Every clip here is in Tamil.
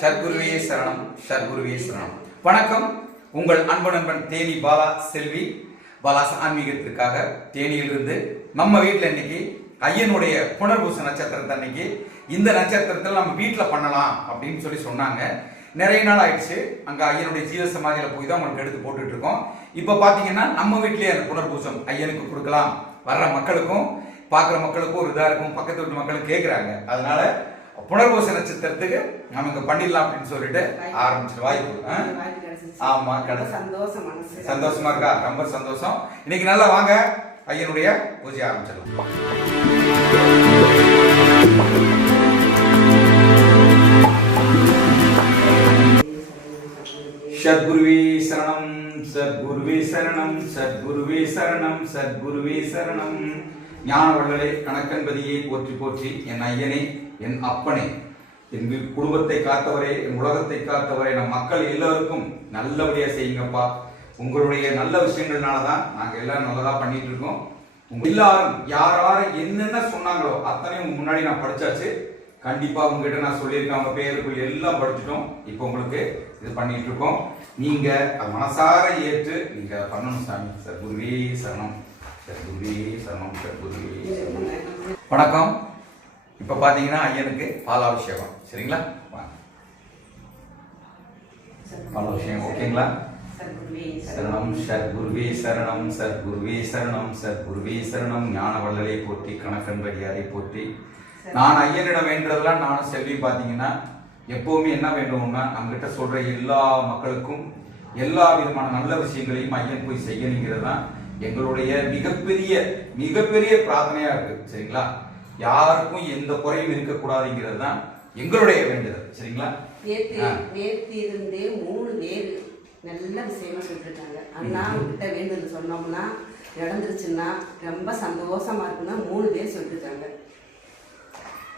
சத்குருவே சரணம், சத்குருவே சரணம். வணக்கம். உங்கள் அன்பு நண்பன் தேனி பாலா செல்வி. பாலாஸ் ஆன்மீகத்திற்காக தேனியிலிருந்து நம்ம வீட்டில் இன்னைக்கு ஐயனுடைய புனர்பூச நட்சத்திரத்தை அன்னைக்கு இந்த நட்சத்திரத்தில் நம்ம வீட்டில் பண்ணலாம் அப்படின்னு சொன்னாங்க. நிறைய நாள் ஆயிடுச்சு. அங்கே ஐயனுடைய ஜீவ சமாதியில் போய் தான் உங்களுக்கு எடுத்து போட்டுட்டு இருக்கோம். இப்போ பார்த்தீங்கன்னா நம்ம வீட்லேயே அந்த புனர்பூசம் ஐயனுக்கு கொடுக்கலாம். வர்ற மக்களுக்கும் பார்க்குற மக்களுக்கும் ஒரு இதாக இருக்கும். பக்கத்து வீட்டு மக்களும் கேட்குறாங்க. அதனால புனர்பூச நட்சத்திரத்துக்கு நமக்கு பண்ணிடலாம் அப்படின்னு சொல்லிட்டு ஆரம்பிச்சு வாய்ப்பு. ஆமா, சந்தோஷமா இருக்கா? ரொம்ப சந்தோஷம். இன்னைக்கு நல்லா வாங்க ஐயனுடைய பூஜை ஆரம்பிச்சிடலாம். சத்குருவே சரணம், சத்குருவே சரணம், சத்குருவே சரணம், சத்குருவே சரணம். ஞான வள்ளலே, கணக்கன்பதியே போற்றி போற்றி. என் ஐயனே, என் அப்பனே, என் குடும்பத்தை காத்தவரே, என் உலகத்தை காத்தவரே, நம் மக்கள் எல்லோருக்கும் நல்லபடியா செய்யுங்கப்பா. உங்களுடைய நல்ல விஷயங்கள்னாலதான் நாங்க எல்லாரும் நல்லதா பண்ணிட்டு இருக்கோம். எல்லாரும் யார் என்னென்ன சொன்னாங்களோ அத்தனையும் முன்னாடி நான் படிச்சாச்சு. கண்டிப்பா உங்ககிட்ட நான் சொல்லியிருக்கேன். அவங்க பேருக்குள் எல்லாம் படிச்சுட்டோம். இப்போ உங்களுக்கு இது பண்ணிட்டு இருக்கோம். நீங்க மனசார ஏற்று நீங்க பண்ணணும் சாமி. சத்குருவே சரணம், சத்குருவே சரணம், சத்குருவே சரணம். வணக்கம். இப்ப பாத்தீங்கன்னா ஐயனுக்கு பாலாபிஷேகம். சரிங்களா? பாலாபிஷேகம் ஓகேங்களா? சரணம், சத்குருவே சரணம், சத்குருவே சரணம், சத்குருவே சரணம். ஞான வள்ளலை போற்றி, கணக்கன்படியாரை போற்றி. நான் ஐயனிடம் வேண்டதெல்லாம் நானும் செல்வி பாத்தீங்கன்னா எப்பவுமே என்ன வேண்டும்னா நம்ம கிட்ட சொல்ற எல்லா மக்களுக்கும் எல்லா விதமான நல்ல விஷயங்களையும் ஐயன் போய் செய்யணுங்கிறது தான் எங்களுடைய மிகப்பெரிய பிரார்த்தனையா இருக்கு. சரிங்களா? யாருக்கும் எந்த குறையும் இருக்கக்கூடாதுங்கிறது தான் எங்களுடைய வேண்டுதல். சரிங்களா? நேற்று இருந்தே 3 பேர் நல்ல விஷயமா சொல்லிருக்காங்க. அண்ணா கிட்ட வேண்டுதல் சொன்னோம்னா நடந்துருச்சுன்னா ரொம்ப சந்தோஷமா இருக்குன்னா 3 பேர் சொல்லிருக்காங்க.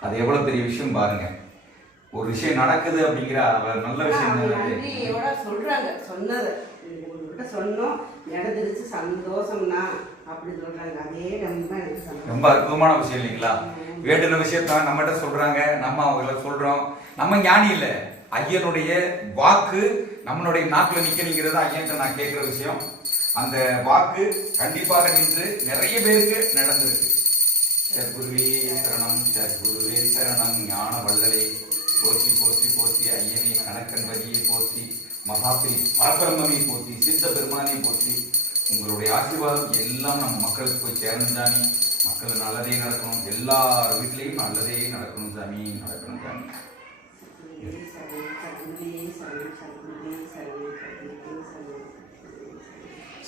அது எவ்வளவு பெரிய விஷயம் பாருங்க. ஒரு விஷயம் நடக்குது அப்படிங்கிற நல்ல விஷயம் சொல்றாங்க. சொன்னது உங்ககிட்ட சொன்னோம், நடந்துருச்சு, சந்தோஷம்னா அப்படி சொல்றாங்க. அதே ரொம்ப அற்புதமான விஷயம் இல்லைங்களா? வேண்டின விஷயத்த நம்மகிட்ட சொல்றாங்க, நம்ம அவங்கள சொல்றோம். நம்ம ஞானி இல்ல, ஐயனுடைய வாக்கு நம்மளுடைய நாக்குல நிக்கணுங்கிறது ஐயன்ட்ட நான் கேட்கிற விஷயம். அந்த வாக்கு கண்டிப்பாக நின்று நிறைய பேருக்கு நடந்திருக்கு. சத்குருவே சரணம், சத்குருவே சரணம். ஞான வள்ளலே போற்றி போற்றி போற்றி. ஐயனே, கணக்கன்பதியை போற்றி. மகாபிரி பரபிரம்மே போற்றி. சித்த பெருமானை போற்றி. உங்களுடைய ஆசீர்வாதம் எல்லாம் நம்ம மக்களுக்கு போய் சேரணும் சாமி. மக்கள் நல்லதே நடக்கணும். எல்லார் வீட்லையும் நல்லதே நடக்கணும் சாமி. நடக்கணும் சாமி.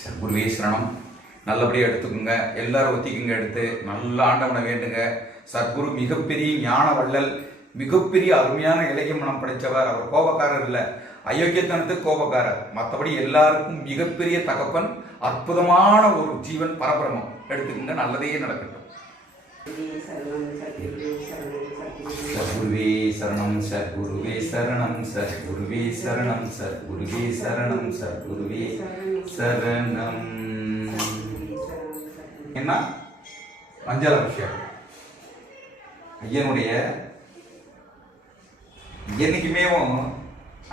சத்குருவே சரணம். நல்லபடியா எடுத்துக்கோங்க. எல்லாரும் ஒத்திக்குங்க. எடுத்து நல்ல ஆண்டவனை வேண்டுங்க. சத்குரு மிகப்பெரிய ஞான வள்ளல், மிகப்பெரிய அருமையான இலக்கிய மனம் படைத்தவர். அவர் கோபக்காரர் இல்ல, அயோக்கியத்தனத்துக்கு கோபக்காரர். மற்றபடி எல்லாருக்கும் மிகப்பெரிய தகப்பன், அற்புதமான ஒரு ஜீவன், பரபிரமம். எடுத்துக்கோங்க. நல்லதே நடக்கட்டும். சத்குருவே சரணம், சத்குருவே சரணம், சத்குருவே சரணம், சத்குருவே சரணம், சத்குருவே சரணம். என்ன மஞ்சள் அபிஷேகம் ஐயனுடைய என்னைக்குமே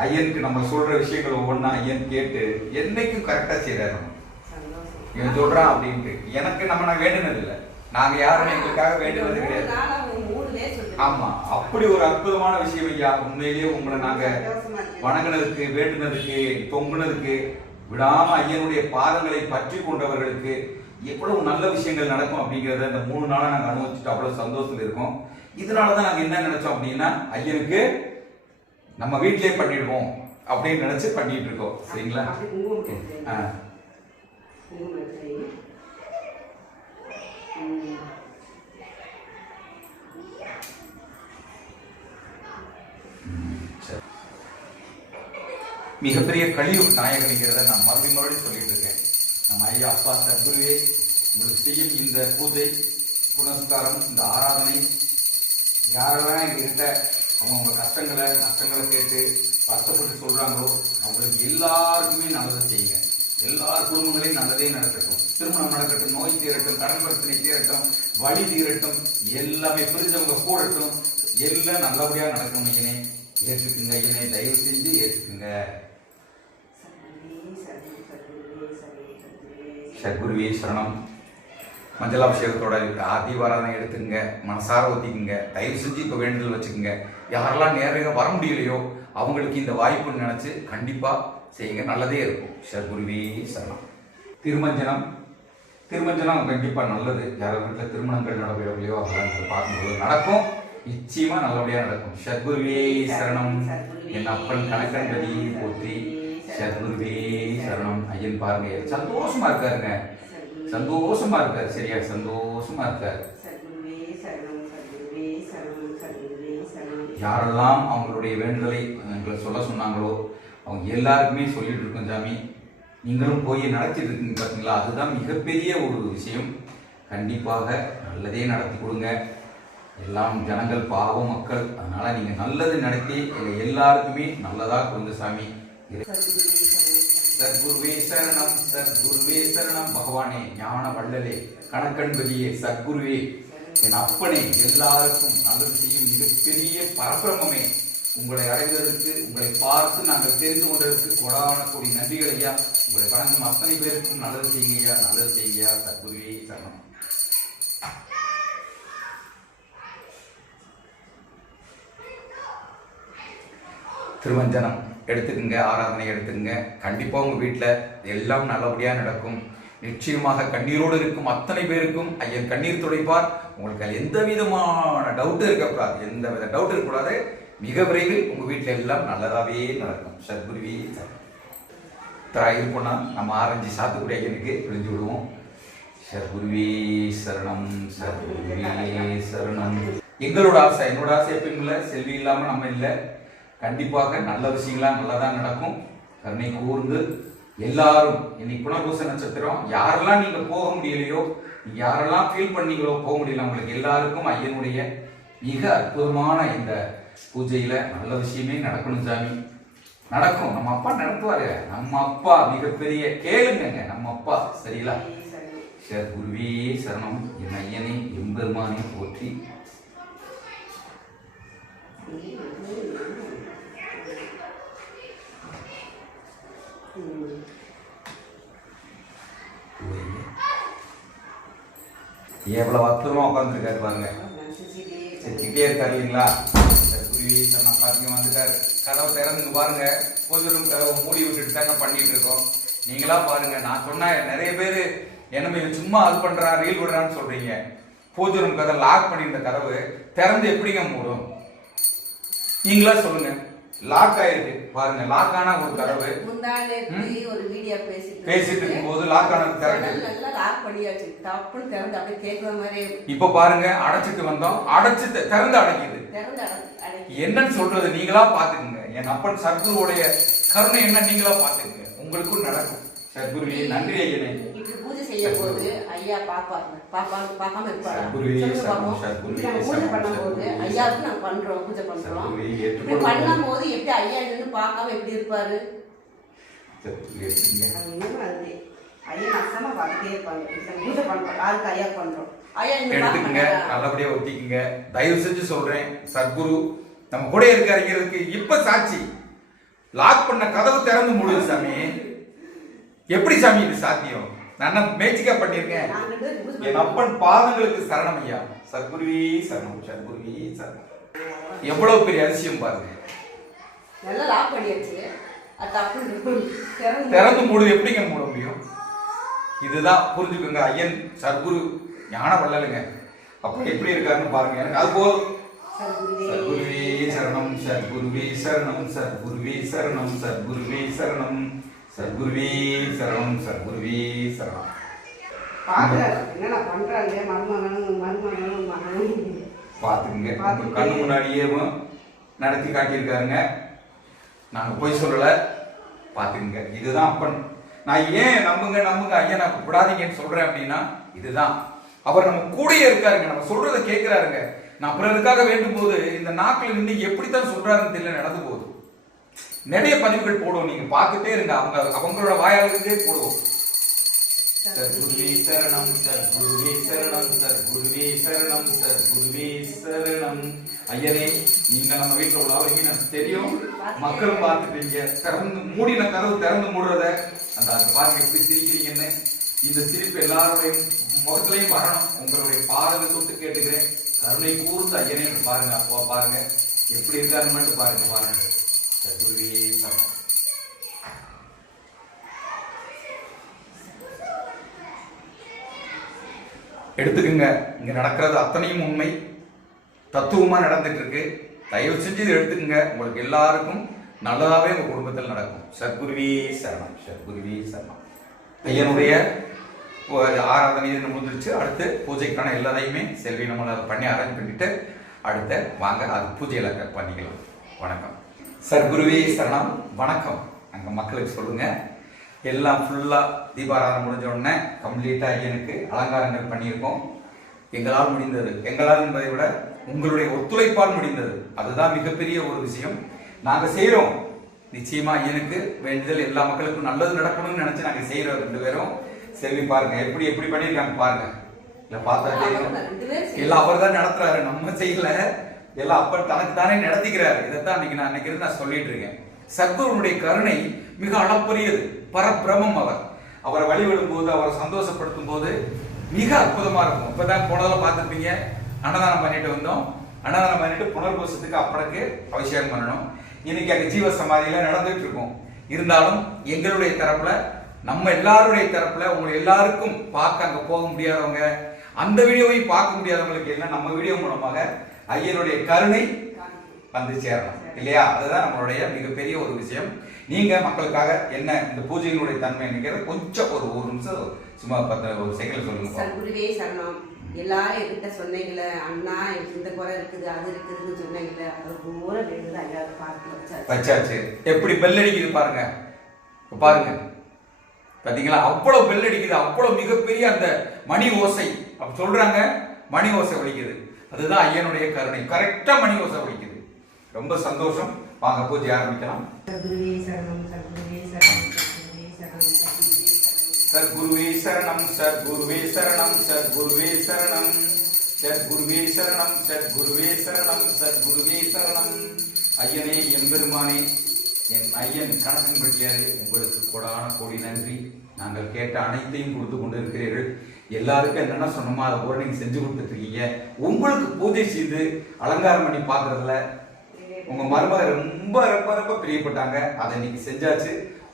ஐயனுக்கு நம்ம சொல்ற விஷயங்கள் ஒவ்வொன்னா ஐயன் கேட்டு என்னைக்கும் கரெக்டா செய்யறாரு. இவன் சொல்றான் அப்படின்ட்டு எனக்கு நான் வேண்டினது இல்லை. நாங்க யாரும் எங்களுக்காக வேண்டினது கிடையாது. ஆமா, அப்படி ஒரு அற்புதமான விஷயம் ஐயா. உண்மையிலேயே உங்களை நாங்க வணங்கினதுக்கு, வேண்டினதுக்கு, தொங்குனதுக்கு, விடாம ஐயனுடைய பாதங்களை பற்றி கொண்டவர்களுக்கு எவ்வளவு நல்ல விஷயங்கள் நடக்கும் அப்படிங்கறத இந்த 3 நாளா நாங்க அனுபவிச்சுட்டு அவ்வளவு சந்தோஷத்துல இருக்கோம். இதனாலதான் நாங்க என்ன நினைச்சோம் அப்படின்னா ஐயனுக்கு நம்ம வீட்டிலேயே பண்ணிடுவோம் அப்படின்னு நினைச்சு பண்ணிட்டு இருக்கோம். சரிங்களா? மிகப்பெரிய கலியுக நாயகனிங்கிறத நான் மறுபடியும் சொல்லிட்டு இருக்கேன். நம்ம ஐயா அப்பா சத்குருவே உங்களுக்கு செய்யும் இந்த பூஜை, புனஸ்காரம், இந்த ஆராதனை யாரெல்லாம் எங்ககிட்ட அவங்க கஷ்டங்களை நஷ்டங்களை கேட்டு வருத்தப்பட்டு சொல்றாங்களோ அவங்களுக்கு எல்லாருக்குமே நல்லதை செய்யுங்க. எல்லார் குடும்பங்களையும் நல்லதே நடக்கட்டும். திருமணம் நடக்கட்டும், நோய் தீரட்டும், கடன் பிரச்சனை தீரட்டும், வழி தீரட்டும், எல்லாமே பிரிஞ்சவங்க கூடட்டும், எல்லாம் நல்லபடியாக நடக்கணும். ஏற்றுக்குங்க ஐயனை, தயவு செஞ்சு ஏற்றுக்குங்க. சத்குருவே சரணம். மஞ்சளாபிஷேகத்தோட தீபாராதனை எடுத்துங்க, மனசார ஊற்றிக்குங்க. தயவு செஞ்சு இப்போ வேண்டுதல் வச்சுக்கோங்க. யாரெல்லாம் நேரடியாக வர முடியலையோ அவங்களுக்கு இந்த வாய்ப்புன்னு நினச்சி கண்டிப்பாக செய்யுங்க, நல்லதே இருக்கும். சத்குருவே சரணம். திருமஞ்சனம். திருமஞ்சனம் கண்டிப்பாக நல்லது. யாரோ வீட்டில் திருமணங்கள் நடைபெறவில்லையோ அதெல்லாம் பார்க்கும்போது நடக்கும், நிச்சயமாக நல்லபடியாக நடக்கும். சத்குருவே சரணம். என் அப்பன் கணக்கன்பதி போற்றி. சத்குருவே சரணம். ஐயன் பாருங்க சந்தோஷமா இருக்காருங்க, சந்தோஷமா இருக்காரு. சரியா சந்தோஷமா இருக்காரு. யாரெல்லாம் அவங்களுடைய வேண்டுதலை எங்களை சொல்ல சொன்னாங்களோ அவங்க எல்லாருக்குமே சொல்லிட்டு இருக்கோம் சாமி. நீங்களும் போய் நடத்திட்டு இருக்கீங்க பார்த்தீங்களா, அதுதான் மிகப்பெரிய ஒரு விஷயம். கண்டிப்பாக நல்லதே நடத்தி கொடுங்க. எல்லாம் ஜனங்கள் பாவம் மக்கள், அதனால நீங்க நல்லது நடத்தி எல்லாருக்குமே நல்லதா கொடுங்க சாமி. சத்குருவே சரணம். சத்குருவே சரணம். பகவானே, ஞான வள்ளலே, கணக்கன்பதியே, சத்குருவே, என் அப்பனே, எல்லாருக்கும் நல்லது செய்யும் மிகப்பெரிய பரபிரமே, உங்களை அடைவதற்கு, உங்களை பார்த்து நாங்கள் தெரிந்து கொண்டதற்கு கொடான கூடிய நன்றிகள் ஐயா. உங்களை வணங்கும் அத்தனை பேருக்கும் நல்லது செய்யுங்க ஐயா, நல்லது செய்யுங்க. சத்குருவே சரணம். திருமஞ்சனம் எடுத்துக்குங்க, ஆராதனை எடுத்துக்குங்க. கண்டிப்பாக உங்கள் வீட்டில் எல்லாம் நல்லபடியாக நடக்கும். நிச்சயமாக கண்ணீரோடு இருக்கும் அத்தனை பேருக்கும் ஐயன் கண்ணீர் துடைப்பார். உங்களுக்கு எந்த விதமான டவுட்டும் இருக்கக்கூடாது, எந்த வித டவுட் இருக்கக்கூடாது. மிக விரைவில் உங்கள் வீட்டில் எல்லாம் நல்லதாகவே நடக்கும். சத்குருவே இருப்போம்னா நம்ம ஆரஞ்சு சாத்துக்குடி ஐயனுக்கு விழிஞ்சு விடுவோம். சத்குருவே சரணம். சத்குருவே சரணம். எங்களோட ஆசை, என்னோட ஆசை எப்பயும் இல்லை, செல்வி இல்லாமல் நம்ம இல்லை. கண்டிப்பாக நல்ல விஷயங்களா நல்லதான் நடக்கும். கருணை கூர்ந்து எல்லாரும் இன்னைக்கு புனர்பூச நட்சத்திரம், யாரெல்லாம் நீங்க போக முடியலையோ, யாரெல்லாம் ஃபீல் பண்ணீங்களோ போக முடியல, உங்களுக்கு எல்லாருக்கும் ஐயனுடைய மிக அற்புதமான இந்த பூஜையில நல்ல விஷயமே நடக்கணும் சாமி. நடக்கும். நம்ம அப்பா நடத்துவாரு. நம்ம அப்பா மிகப்பெரிய, கேளுங்க நம்ம அப்பா. சரிங்களா? குருவே சரணம். என் ஐயனை எம்பெருமானை போற்றி. எவ்வளவு அற்புதமா உட்காந்துருக்காரு பாருங்க, சிரிச்சுக்கிட்டே இருக்காரு இல்லைங்களா? குருவி சரணம். பாத்தீங்க வந்துட்டாரு. கதவை திறந்து பாருங்க, கொஞ்சம் கதவை மூடி விட்டுட்டு தாங்க பண்ணிட்டு இருக்கோம். நீங்களா பாருங்க. நான் சொன்ன நிறைய பேரு என்ன சும்மா அது பண்றான், ரீல் விடுறான்னு சொல்றீங்க. பூஜை ரூம் கதை லாக் பண்ணிருந்த கதவு திறந்து எப்படிங்க மூடும்? நீங்களா சொல்லுங்க. லாக் ஆயிருக்கு பாருங்க. லாக் ஆன ஒரு கதவு ஒரு வீடியோ பேசிட்டு இருக்கும் போது லாக் ஆன லாக் பண்ணியாச்சு. தப்புன்னு திறந்து அப்படியே கேட்குற மாதிரி. இப்ப பாருங்க, அடைச்சிட்டு வந்தோம், அடைச்சு திறந்து அடைக்குது. என்னன்னு சொல்றது நீங்களா பாத்துக்குங்க. என் அப்பன் சத்குருவுடைய கருணை என்ன நீங்களா பாத்துக்குங்க, உங்களுக்கும் நடக்கும். சத்குருவே நன்றி ஐயனே. பூஜை செய்ய போது ஐயா பார்க்காம இருப்பாரு. பூஜை பண்ணும்போது ஐயாவுக்கு நாங்க பண்றோம், பூஜை பண்றோம். இப்படி பண்ணும் போது எப்படி ஐயா நின்று பார்க்காம எப்படி இருப்பாரு? ஐயா நஷ்டமா பார்த்துட்டே இருப்பாங்க. பூஜை பண்றோம், யாருக்கு ஐயா பண்றோம். எடுத்துக்கங்க, நல்லபடியா ஒத்திக்குங்க. தயவு செஞ்சு சொல்றேன், சத்குரு நம்ம கூட இருக்காருங்கிறதுக்கு இப்ப சாட்சி. லாக் பண்ண கதவு திறந்து மூடுது சாமி. எப்படி சாமி இது சாத்தியம்? நான் மேஜிக்கா பண்ணிருக்கேன். என் அப்பன் பாதங்களுக்கு சரணம் ஐயா. சத்குருவே சரணம். சத்குருவே சரணம். எவ்வளவு பெரிய அதிசயம் பாருங்க. நல்லா லாக் பண்ணியாச்சு. திறந்து மூடுது, எப்படிங்க மூட முடியும்? இதுதான் புரிஞ்சுக்கோங்க. ஐயன் சத்குரு ஞான வள்ளலுங்க. அப்ப எப்படி இருக்காருன்னு பாருங்க. எனக்கு அது போதும். சத்குருவே சரணம். சத்குருவே சரணம். சத்குருவே சரணம். சத்குருவே சரணம். சத்குருவே சரணம். சத்குருவே சரணம். பாத்துக்குங்க. கண்ணு முன்னாடியே நடத்தி காட்டியிருக்காருங்க. நாங்க போய் சொல்லல, பாத்துக்குங்க. இதுதான் அப்பன். நான் ஏன் நம்புங்க ஐயா நான் விடாதீங்கன்னு சொல்றேன் அப்படின்னா இதுதான். அவர் நம்ம கூடயே இருக்காருங்க, நம்ம சொல்றதை கேட்கிறாருங்க. நான் பிறருக்காக வேண்டும் போது இந்த நாக்கில் நின்று எப்படித்தான் சொல்றாருன்னு தெரியல, நடந்து போகுது. நிறைய பதிவுகள் போடுவோம், நீங்க பார்த்துட்டே இருங்க. அவங்களோட வாயாளர்களே போடுவோம். சத்குருவே சரணம். சத்குருவே சரணம். சத்குருவே சரணம். சத்குருவே சரணம். ஐயனே, நீங்க நம்ம வீட்டுல உள்ளவரைக்கும் எனக்கு தெரியும், மக்களும் பார்த்துட்டீங்க. திறந்து மூடின கதவு திறந்து மூடுறத அந்த பாருங்க எப்படி சிரிக்கிறீங்கன்னு. இந்த சிரிப்பு எல்லாருடைய முகத்திலையும் வரணும். உங்களுடைய பாதத்தை தொட்டு கேட்டுக்கிறேன். கருணை கூர்ந்து ஐயனே பாருங்க, அப்பா பாருங்க எப்படி இருக்காருன்னு மட்டும் பாருங்க. பாருங்க சத்குருவே சரணம். எடுத்துக்குங்க. இங்க நடக்கிறது அத்தனையும் உண்மை, தத்துவமா நடந்துட்டு இருக்கு. தயவு செஞ்சு இதை எடுத்துக்கங்க. உங்களுக்கு எல்லாருக்கும் நல்லதாவே உங்க குடும்பத்தில் நடக்கும். சத்குருவே சரணம். சத்குருவே சரணம். ஐயனுடைய ஆராதனை முடிஞ்சிருச்சு. அடுத்து பூஜைக்கான எல்லாத்தையுமே செல்வி நம்மளை பண்ணி அரேஞ்ச் பண்ணிட்டு அடுத்த வாங்க அது பூஜையில பண்ணிக்கலாம். வணக்கம். சத்குருவே சரணம். வணக்கம். அங்க மக்களுக்கு சொல்லுங்க. எல்லாம் ஃபுல்லா தீபாராதனை முடிஞ்ச உடனே கம்ப்ளீட்டா ஐயனுக்கு அலங்காரங்கள் பண்ணியிருக்கோம். எங்களால் முடிந்தது, எங்களால் என்பதை விட உங்களுடைய ஒத்துழைப்பால் முடிந்தது. அதுதான் மிகப்பெரிய ஒரு விஷயம். நாங்க செய்யறோம். நிச்சயமா ஐயனுக்கு வேண்டுதல் எல்லா மக்களுக்கும் நல்லது நடக்கணும்னு நினைச்சு நாங்க செய்யறோம். 2 பேரும் செல்வி பாருங்க எப்படி எப்படி பண்ணிருக்காங்க பாருங்க. இல்ல பார்த்தா தெரியும். எல்லாம் அவர் தான் நடத்துறாரு, நம்ம செய்யல. எல்லாம் அப்ப தனக்கு தானே நடத்திக்கிறாரு. இதைத்தான் அன்னைக்கு நான் நினைக்கிறது நான் சொல்லிட்டு இருக்கேன். சத்குருனுடைய கருணை மிக அளப்பரியது, பரபிரமம். அவரை வழிபடும் போது, அவரை சந்தோஷப்படுத்தும் போது மிக அற்புதமா இருக்கும். இப்பதான் போனதெல்லாம் பார்த்துருப்பீங்க. அன்னதானம் பண்ணிட்டு வந்தோம். அன்னதானம் பண்ணிட்டு புனர்பூசத்துக்கு அப்பனுக்கு அபிஷேகம் பண்ணணும். இன்னைக்கு அங்க ஜீவ சமாதியில நடந்துட்டு இருக்கோம். இருந்தாலும் எங்களுடைய தரப்புல, நம்ம எல்லாருடைய தரப்புல, உங்களை எல்லாருக்கும் பார்க்க அங்க போக முடியாதவங்க, அந்த வீடியோவையும் பார்க்க முடியாதவங்களுக்கு எல்லாம் நம்ம வீடியோ மூலமாக ஐயனுடைய கருணை வந்து சேரணும் இல்லையா? அதுதான் நம்மளுடைய மிகப்பெரிய ஒரு விஷயம். நீங்க மக்களுக்காக என்ன இந்த பூஜையினுடைய தன்மை நினைக்கிறது கொஞ்சம் ஒரு நிமிஷம் சும்மா ஒரு செகண்ட் சொல்லுங்க. சத்குருவே சரணம். எல்லாரும் என்கிட்ட சொன்னீங்களே, அண்ணா இந்த குறை இருக்குது அது இருக்குதுன்னு சொன்னீங்களே, அது பூரா வேணுது ஐயா பார்த்து வச்சாச்சு. எப்படி பெல் அடிக்குது பாருங்க. பாருங்க பாத்தீங்களா? அவ்வளவு பெல் அடிக்குது. அவ்வளவு மிகப்பெரிய அந்த மணி ஓசை அப்ப சொல்றாங்க. மணி ஓசை ஒலிக்குது. அதுதான் ஐயனுடைய கருணை. கரெக்டா மணி ஓசை ஒலிக்குது. ரொம்ப சந்தோஷம். வாங்க பூஜை ஆரம்பிக்கலாம். சத்குருவே சரணம். சத்குருவே சரணம். சத்குருவே சரணம். சத்குருவே சரணம். சத்குருவே சரணம். சத்குருவே சரணம். சத்குருவே சரணம். சத்குருவே சரணம். ஐயனே, எம்பெருமானே, என் ஐயன் கணக்கன் பட்டியாரு, உங்களுக்கு கோடான கோடி நன்றி. நாங்கள் கேட்ட அனைத்தையும் கொடுத்து கொண்டு இருக்கிறீர்கள். எல்லாருக்கும் என்னென்ன சொன்னோமோ அதை போல நீங்க செஞ்சு கொடுத்துட்டு இருக்கீங்க. உங்களுக்கு பூஜை செய்து அலங்காரம் பண்ணி பார்க்கறதுல உங்க மருமக ரொம்ப ரொம்ப ரொம்ப பிரியப்பட்டாங்க. அதை இன்னைக்கு செஞ்சாச்சு.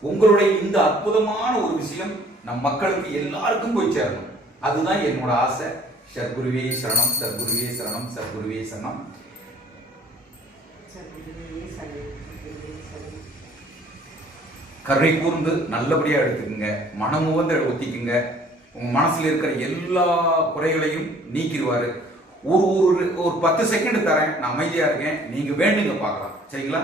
உங்களுடைய இந்த அற்புதமான ஒரு விஷயம் நம் மக்களுக்கு எல்லாருக்கும் போய் சேரணும். அதுதான் என்னோட ஆசை. சத்குருவே சரணம். சத்குருவே சரணம். சத்குருவே சரணம். கருணை கூர்ந்து நல்லபடியா எடுத்துக்குங்க. மனமுவந்து ஒத்திக்குங்க. உங்க மனசுல இருக்கிற எல்லா குறைகளையும் நீக்கிடுவாரு. ஒரு 10 செகண்ட் தரேன், நான் அமைதியா இருக்கேன். நீங்க வேண்டுங்க பார்க்கலாம். சரிங்களா?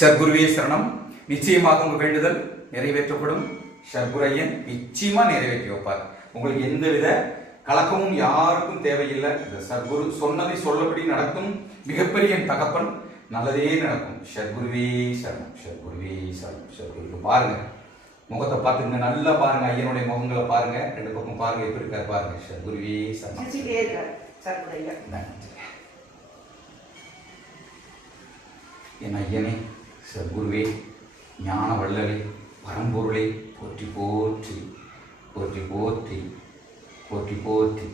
சத்குருவே சரணம். நிச்சயமாக உங்க வேண்டுதல் நிறைவேற்றப்படும். சத்குரையன் நிச்சயமா நிறைவேற்றி வைப்பார். உங்களுக்கு எந்தவித கலக்கமும் யாருக்கும் தேவையில்லை. இந்த சத்குரு சொன்னதை சொல்லபடி நடக்கும் மிகப்பெரிய தகப்பன். நல்லதே நடக்கும். சத்குருவே சரணம். சத்குருவே சரணம். சத்குரு பாருங்க, முகத்தை பார்த்துங்க. நல்லா பாருங்க. ஐயனுடைய முகங்களை பாருங்க. 2 பக்கம் பாருங்க எப்படி இருக்காரு பாருங்க. சத்குருவே சரணம். என் ஐயனே, சத்குருவே, ஞான வள்ளலே, பரம்பொருளை போற்றி போற்றி போற்றி போற்றி போற்றி போற்றி.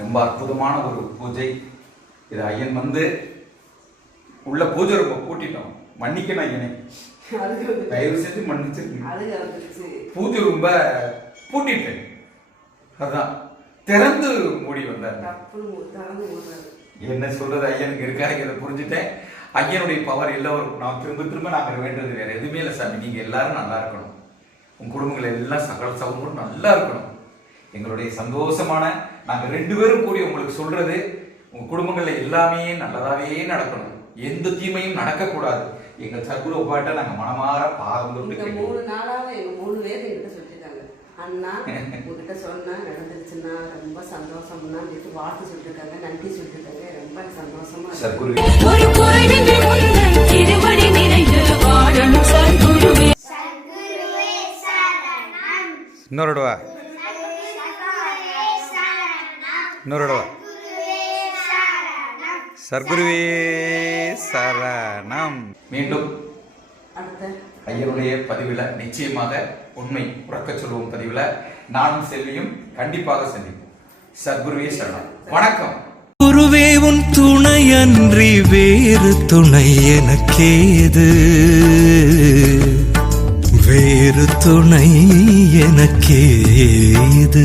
ரொம்ப அற்புதமான ஒரு பூஜை இது. ஐயன் வந்து உள்ள பூஜை ரொம்ப கூட்டிட்டோம். மன்னிக்கணும் ஐயனே, தயவு செஞ்சு மன்னிச்சிருக்கீங்க. பூஜை ரொம்ப பூட்டிட்டேன். அதான் திறந்து மூடி வந்தார். என்ன சொல்றது, ஐயனுக்கு இருக்காரு. இதை புரிஞ்சுட்டேன். ஐயனுடைய பவர் எல்லோரும். நான் திரும்ப திரும்ப நாங்கள் வேண்டது வேற எதுவுமே இல்லை சாமி. நீங்க எல்லாரும் நல்லா இருக்கணும். உங்க குடும்பங்கள் எல்லாம் சகல சகோதரரும் நல்லா இருக்கணும். எங்களுடைய சந்தோஷமான நாங்கள் 2 பேரும் கூடி உங்களுக்கு சொல்றது, உங்க குடும்பங்கள்ல எல்லாமே நல்லதாவே நடக்கணும். எந்த தீமையும் நடக்கக்கூடாது. எங்கள் சத்குரு பாட்ட நாங்க மனமாற பாதம் தொட்டு 3 நாளாவே எங்க 3 பேர் என்கிட்ட சொல்லிட்டாங்க, அண்ணா உங்ககிட்ட சொன்னா நடந்துருச்சுன்னா ரொம்ப சந்தோஷம்னா வாழ்த்து சொல்லிருக்காங்க, நன்றி சொல்லிருக்காங்க. ரொம்ப சந்தோஷமா சத்குரு திருவடி நிறைந்து வாழும் சத்குருவே. இன்னொருடவா இன்னொருடவா சர்க்குருவே சரணம். மீண்டும் அடுத்த ஐயருடைய பதிவில் நிச்சயமாக உண்மை உறக்க சொல்லுவோம் பதிவில் நானும் செல்வியும் கண்டிப்பாக சந்திப்போம். சத்குருவே சரணம். வணக்கம். குருவே உன் துணையன்றி வேறு துணை எனக்கேது, வேறு துணை எனக்கேது.